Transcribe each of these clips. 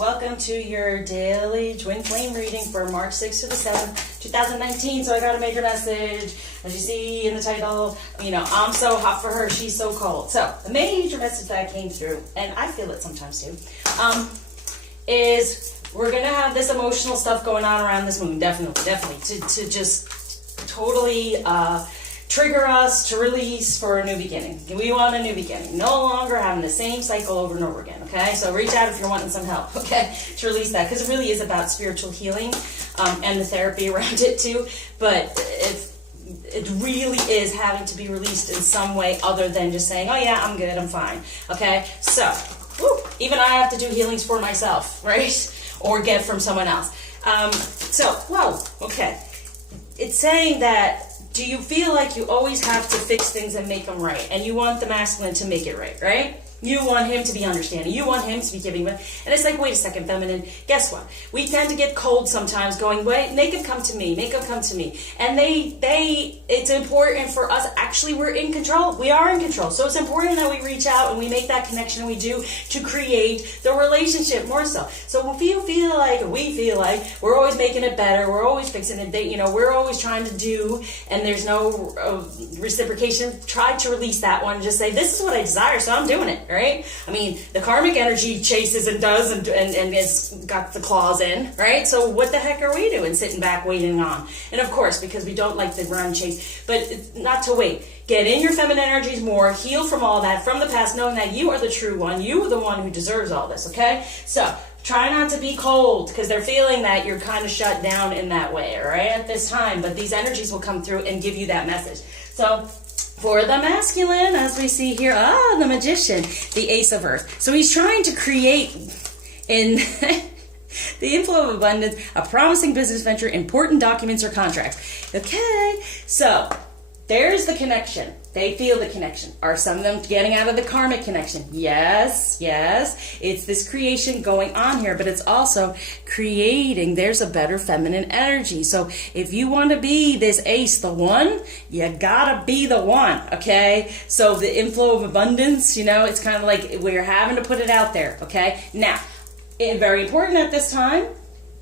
Welcome to your daily twin flame reading for March 6th to the 7th, 2019. So I got a major message, as you see in the title, I'm so hot for her, she's so cold. So the major message that came through, and I feel it sometimes too, is we're going to have this emotional stuff going on around this moon, definitely, to just totally trigger us to release for a new beginning. We want a new beginning. No longer having the same cycle over and over again, okay? So reach out if you're wanting some help, okay, to release that, because it really is about spiritual healing and the therapy around it too, but it really is having to be released in some way other than just saying, oh yeah, I'm good, I'm fine, okay? So, even I have to do healings for myself, right? Or get from someone else. Okay. It's saying that, do you feel like you always have to fix things and make them right? And you want the masculine to make it right? You want him to be understanding. You want him to be giving. And it's like, wait a second, feminine. Guess what? We tend to get cold sometimes going, wait, make him come to me. Make him come to me. And it's important for us. Actually, we're in control. We are in control. So it's important that we reach out and we make that connection we do to create the relationship more so. So if you feel like, we feel like we're always making it better, we're always fixing it, we're always trying to do, and there's no reciprocation, try to release that one and just say, this is what I desire, so I'm doing it. Right? I mean, the karmic energy chases and does and has got the claws in, right? So what the heck are we doing sitting back waiting on? And of course, because we don't like the run chase, but not to wait. Get in your feminine energies more, heal from all that, from the past, knowing that you are the true one. You are the one who deserves all this, okay? So try not to be cold, because they're feeling that you're kind of shut down in that way, all right, at this time. But these energies will come through and give you that message. So for the masculine, as we see here, the magician, the ace of earth. So he's trying to create in the inflow of abundance, a promising business venture, important documents or contracts. Okay, so there's the connection. They feel the connection. Are some of them getting out of the karmic connection? Yes. It's this creation going on here, but it's also creating, there's a better feminine energy. So if you want to be this ace, the one, you gotta be the one, okay? So the inflow of abundance, it's kind of like we're having to put it out there, okay? Now, very important at this time,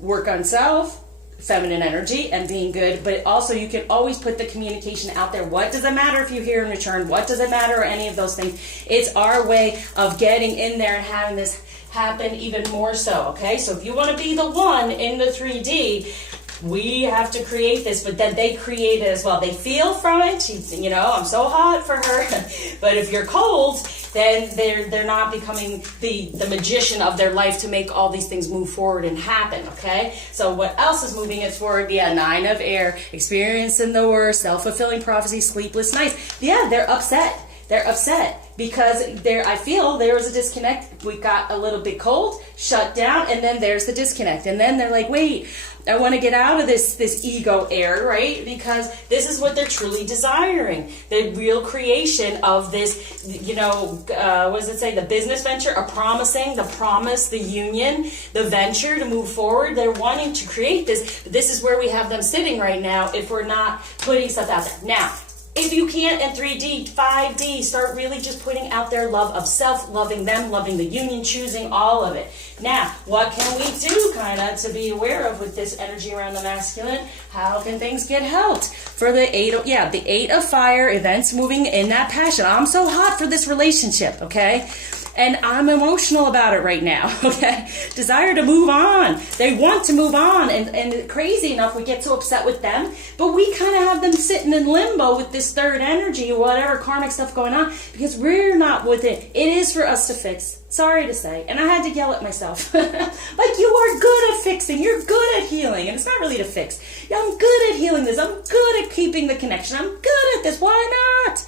work on self, feminine energy and being good, but also you can always put the communication out there. What does it matter if you hear in return? What does it matter, or any of those things? It's our way of getting in there and having this happen even more so, okay? So if you want to be the one in the 3D, we have to create this, but then they create it as well. They feel from it, I'm so hot for her. But if you're cold, then they're not becoming the magician of their life to make all these things move forward and happen, okay? So what else is moving it forward? Yeah, 9 of air, experiencing the worst, self-fulfilling prophecy, sleepless nights. Yeah, they're upset. They're upset because I feel there was a disconnect. We got a little bit cold, shut down, and then there's the disconnect. And then they're like, wait, I want to get out of this ego air, right? Because this is what they're truly desiring. The real creation of this, what does it say? The business venture, a promising, the promise, the union, the venture to move forward. They're wanting to create this. This is where we have them sitting right now if we're not putting stuff out there. Now, if you can't in 3D, 5D, start really just putting out their love of self, loving them, loving the union, choosing all of it. Now, what can we do kind of to be aware of with this energy around the masculine? How can things get helped? For the 8 of fire, events moving in that passion. I'm so hot for this relationship, okay? And I'm emotional about it right now, okay? Desire to move on. They want to move on. And crazy enough, we get so upset with them. But we kind of have them sitting in limbo with this third energy, whatever karmic stuff going on, because we're not with it. It is for us to fix. Sorry to say. And I had to yell at myself. Like, you are good at fixing. You're good at healing. And it's not really to fix. Yeah, I'm good at healing this. I'm good at keeping the connection. I'm good at this. Why not?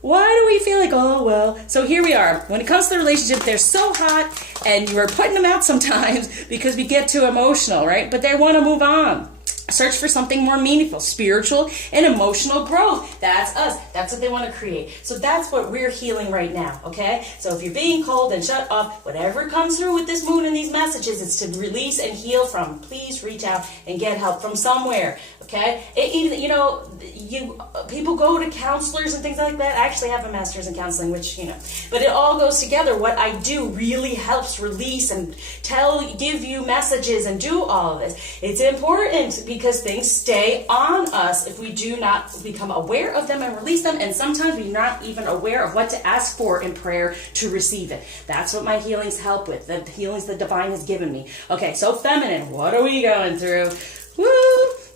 Why do we feel like, oh, well? So here we are. When it comes to the relationship, they're so hot, and we're putting them out sometimes because we get too emotional, right? But they want to move on. Search for something more meaningful, spiritual and emotional growth. That's us. That's what they want to create. So that's what we're healing right now, okay? So if you're being cold and shut off, whatever comes through with this moon and these messages, it's to release and heal from. Please reach out and get help from somewhere, okay? People go to counselors and things like that. I actually have a master's in counseling, which, but it all goes together. What I do really helps release and give you messages and do all of this. It's important because things stay on us if we do not become aware of them and release them, and sometimes we're not even aware of what to ask for in prayer to receive it. That's what my healings help with, the healings the divine has given me. Okay, so feminine, what are we going through? Woo!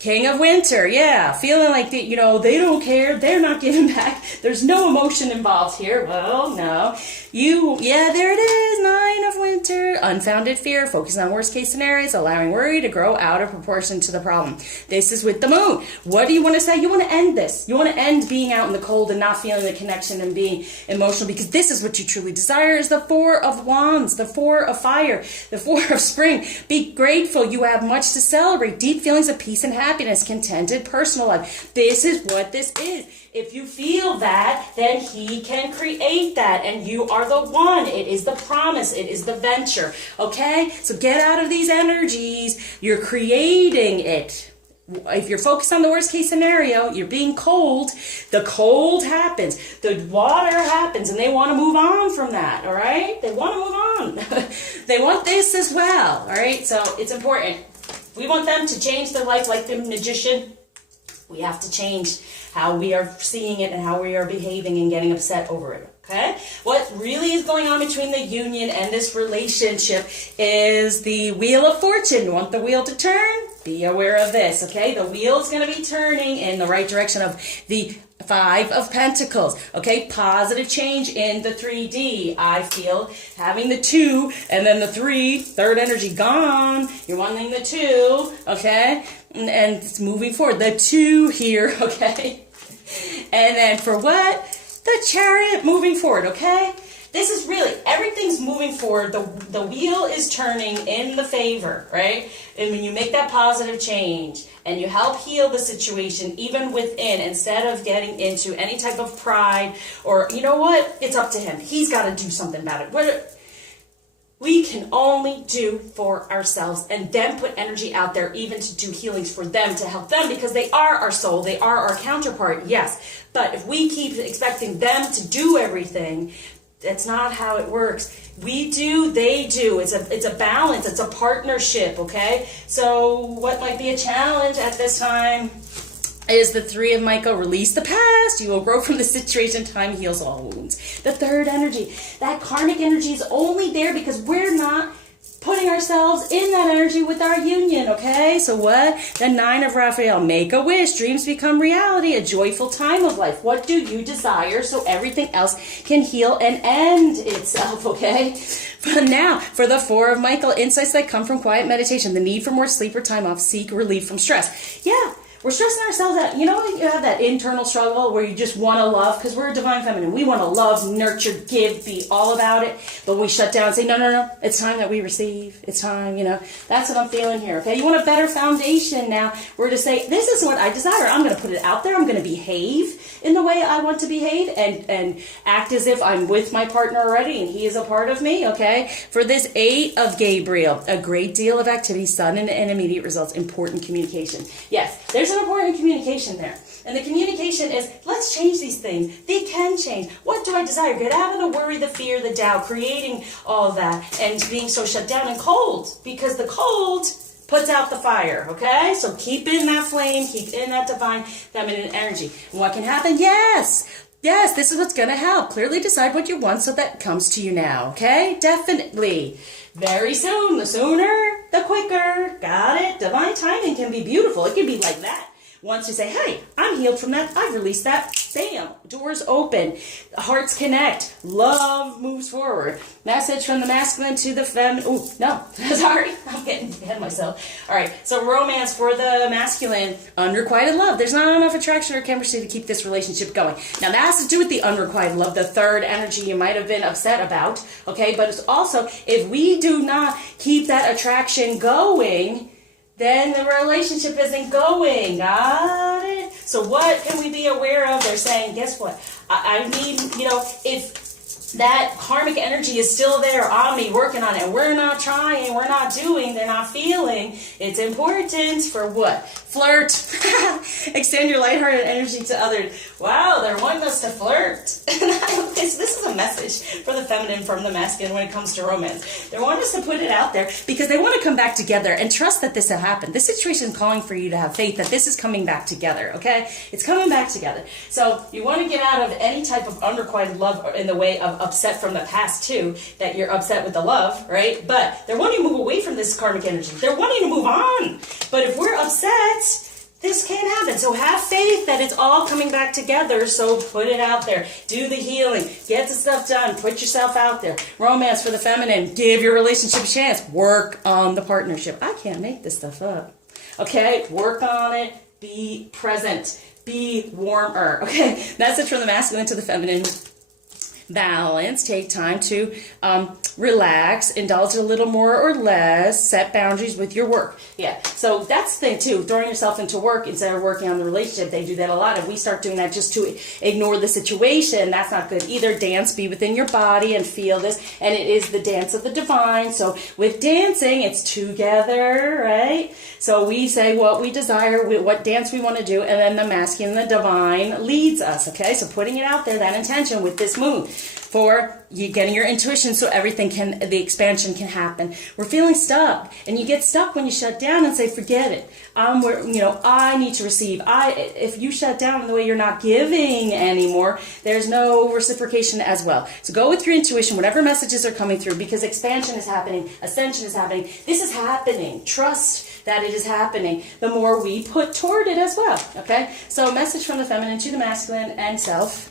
King of Winter, yeah, feeling like they don't care, they're not giving back, there's no emotion involved here. Well, no. There it is, Nine of Winter, unfounded fear, focusing on worst case scenarios, allowing worry to grow out of proportion to the problem. This is with the moon. What do you want to say? You want to end this. You want to end being out in the cold and not feeling the connection and being emotional, because this is what you truly desire, is the Four of Wands, the Four of Fire, the Four of Spring. Be grateful. You have much to celebrate. Deep feelings of peace and happiness, contented personal life. This is what this is. If you feel that, then he can create that, and you are the one. It is the promise. It is the venture. Okay? So get out of these energies. You're creating it. If you're focused on the worst case scenario, you're being cold, the cold happens, the water happens, and they want to move on from that, all right? They want to move on. They want this as well, all right? So it's important. We want them to change their life like the magician. We have to change how we are seeing it and how we are behaving and getting upset over it. Okay? What really is going on between the union and this relationship is the Wheel of Fortune. Want the wheel to turn? Be aware of this, okay? The wheel is going to be turning in the right direction of the Five of Pentacles, okay? Positive change in the 3D. I feel having the 2 and then the 3, third energy gone. You're wanting the 2, okay? And it's moving forward. The 2 here, okay? And then for what? The Chariot moving forward, okay? This is really, everything's moving forward. The wheel is turning in the favor, right? And when you make that positive change and you help heal the situation even within, instead of getting into any type of pride or, you know what, it's up to him. He's got to do something about it. What we can only do for ourselves, and then put energy out there even to do healings for them, to help them, because they are our soul. They are our counterpart, yes. But if we keep expecting them to do everything, that's not how it works. We do, they do. It's a balance. It's a partnership, okay? So what might be a challenge at this time is the Three of Michael. Release the past. You will grow from the situation. Time heals all wounds. The third energy. That karmic energy is only there because we're not putting ourselves in that energy with our union, okay? So what? The Nine of Raphael. Make a wish. Dreams become reality. A joyful time of life. What do you desire so everything else can heal and end itself, okay? But now, for the Four of Michael, insights that come from quiet meditation. The need for more sleep or time off. Seek relief from stress. Yeah. We're stressing ourselves out. You know when you have that internal struggle where you just want to love, because we're a divine feminine. We want to love, nurture, give, be all about it. But we shut down and say, no. It's time that we receive. It's time, That's what I'm feeling here, okay? You want a better foundation now. We're to say, this is what I desire. I'm going to put it out there. I'm going to behave in the way I want to behave and act as if I'm with my partner already and he is a part of me, okay? For this Eight of Gabriel, a great deal of activity, sudden and immediate results, important communication. Yes, there's an important communication there. And the communication is, let's change these things. They can change. What do I desire? Get out of the worry, the fear, the doubt, creating all of that and being so shut down and cold, because the cold puts out the fire, okay? So keep in that flame, keep in that divine feminine energy. And what can happen? Yes, this is what's going to help. Clearly decide what you want so that comes to you now, okay? Definitely. Very soon. The sooner, the quicker. Got it? Divine timing can be beautiful. It can be like that. Once you say, hey, I'm healed from that, I've released that, bam, doors open, hearts connect, love moves forward. Message from the masculine to the feminine. Oh, no, sorry, I'm getting ahead of myself. All right, so romance for the masculine, unrequited love. There's not enough attraction or chemistry to keep this relationship going. Now, that has to do with the unrequited love, the third energy you might have been upset about, okay? But it's also, if we do not keep that attraction going, then the relationship isn't going. Got it? So what can we be aware of? They're saying, guess what? I need, if that karmic energy is still there on me, working on it, and we're not trying, we're not doing, they're not feeling, it's important for what? Flirt. Extend your lighthearted energy to others. Wow, they're wanting us to flirt. This is a message for the feminine from the masculine when it comes to romance. They want us to put it out there because they want to come back together and trust that this will happen. This situation is calling for you to have faith that this is coming back together, okay? It's coming back together. So you want to get out of any type of unrequited love in the way of upset from the past too, that you're upset with the love, right? But they're wanting to move away from this karmic energy. They're wanting to move on. But if we're upset, this can't happen. So have faith that it's all coming back together. So put it out there. Do the healing. Get the stuff done. Put yourself out there. Romance for the feminine. Give your relationship a chance. Work on the partnership. I can't make this stuff up. Okay? Work on it. Be present. Be warmer. Okay? That's it from the masculine to the feminine. Balance, take time to relax, indulge a little more or less, set boundaries with your work. Yeah, so that's the thing too, throwing yourself into work instead of working on the relationship. They do that a lot. If we start doing that just to ignore the situation, that's not good either. Dance, be within your body and feel this, and it is the dance of the divine. So with dancing, it's together, right? So we say what we desire, what dance we want to do, and then the masculine, the divine leads us, okay? So putting it out there, that intention with this moon for you getting your intuition so everything the expansion can happen. We're feeling stuck, and you get stuck when you shut down and say, forget it. I need to receive. If you shut down in the way you're not giving anymore, there's no reciprocation as well. So go with your intuition, whatever messages are coming through, because expansion is happening, ascension is happening. This is happening. Trust that it is happening. The more we put toward it as well. Okay. So a message from the feminine to the masculine and self.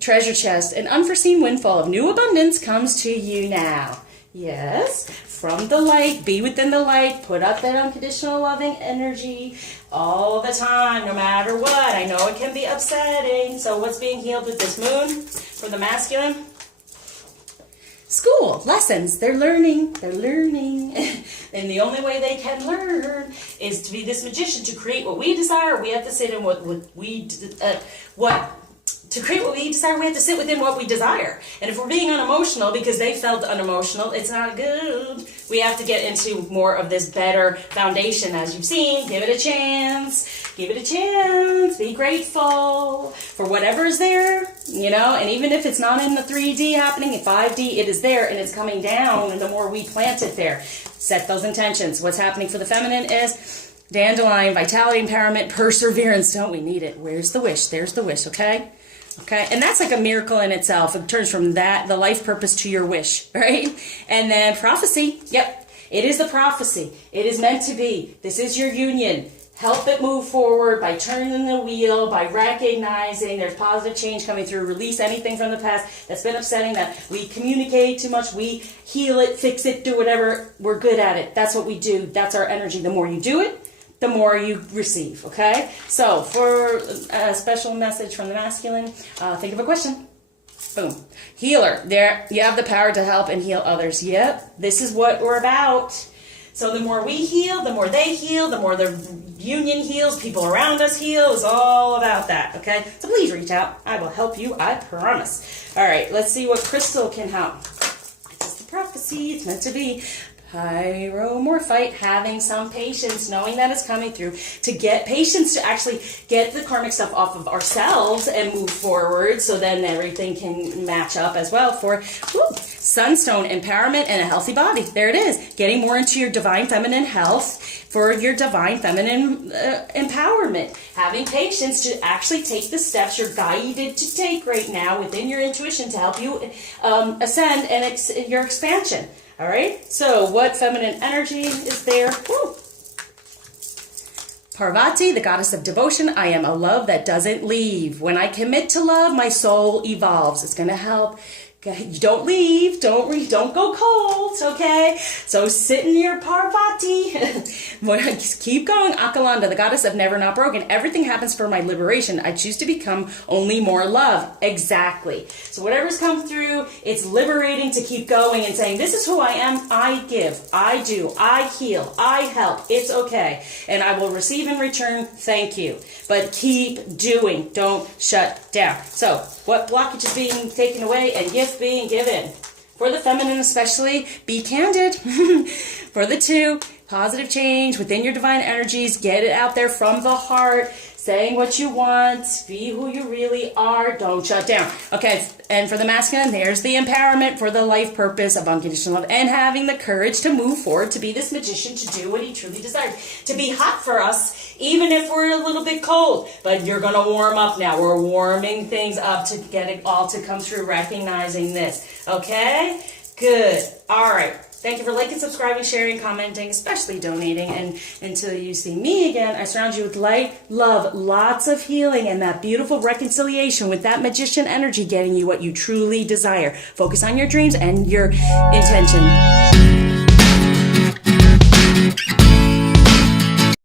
Treasure chest, an unforeseen windfall of new abundance comes to you now. Yes, from the light, be within the light, put up that unconditional loving energy all the time, no matter what. I know it can be upsetting. So what's being healed with this moon for the masculine? School, lessons, they're learning. And the only way they can learn is to be this magician, to create what we desire. We have to sit in to create what we desire, we have to sit within what we desire. And if we're being unemotional because they felt unemotional, it's not good. We have to get into more of this better foundation, as you've seen. Give it a chance. Give it a chance. Be grateful for whatever is there, and even if it's not in the 3D happening, in 5D, it is there and it's coming down. And the more we plant it there, set those intentions. What's happening for the feminine is dandelion, vitality, empowerment, perseverance. Don't we need it? Where's the wish? There's the wish, okay? Okay, and that's like a miracle in itself. It turns from that, the life purpose, to your wish, right? And then prophecy. Yep, it is the prophecy. It is meant to be. This is your union. Help it move forward by turning the wheel, by recognizing there's positive change coming through. Release anything from the past that's been upsetting, that we communicate too much. We heal it, fix it, do whatever. We're good at it. That's what we do. That's our energy. The more you do it, the more you receive, okay? So, for a special message from the masculine, think of a question. Boom. Healer. There, you have the power to help and heal others. Yep, this is what we're about. So the more we heal, the more they heal, the more the union heals, people around us heal. It's all about that, okay? So please reach out. I will help you, I promise. All right, let's see what crystal can help. It's the prophecy. It's meant to be. Pyromorphite, having some patience, knowing that it's coming through, to get patience to actually get the karmic stuff off of ourselves and move forward, so then everything can match up as well for sunstone, empowerment, and a healthy body. There it is. Getting more into your divine feminine health for your divine feminine empowerment. Having patience to actually take the steps you're guided to take right now within your intuition to help you ascend and your expansion. All right, so what feminine energy is there? Woo. Parvati, the goddess of devotion. I am a love that doesn't leave. When I commit to love, my soul evolves. It's going to help Okay, don't leave, don't go cold, okay? So sit in your Parvati. Keep going, Akalanda, the goddess of never not broken. Everything happens for my liberation. I choose to become only more love. Exactly. So whatever's come through, it's liberating to keep going and saying, this is who I am. I give, I do, I heal, I help. It's okay. And I will receive in return, thank you. But keep doing, don't shut down. So what blockage is being taken away and gift being given? For the feminine especially, be candid. For the 2, positive change within your divine energies. Get it out there from the heart. Saying what you want. Be who you really are. Don't shut down. Okay, and for the masculine, there's the empowerment for the life purpose of unconditional love and having the courage to move forward, to be this magician, to do what he truly desires. To be hot for us, even if we're a little bit cold. But you're going to warm up now. We're warming things up to get it all to come through, recognizing this. Okay? Good. All right. Thank you for liking, subscribing, sharing, commenting, especially donating. And until you see me again, I surround you with light, love, lots of healing, and that beautiful reconciliation with that magician energy getting you what you truly desire. Focus on your dreams and your intention.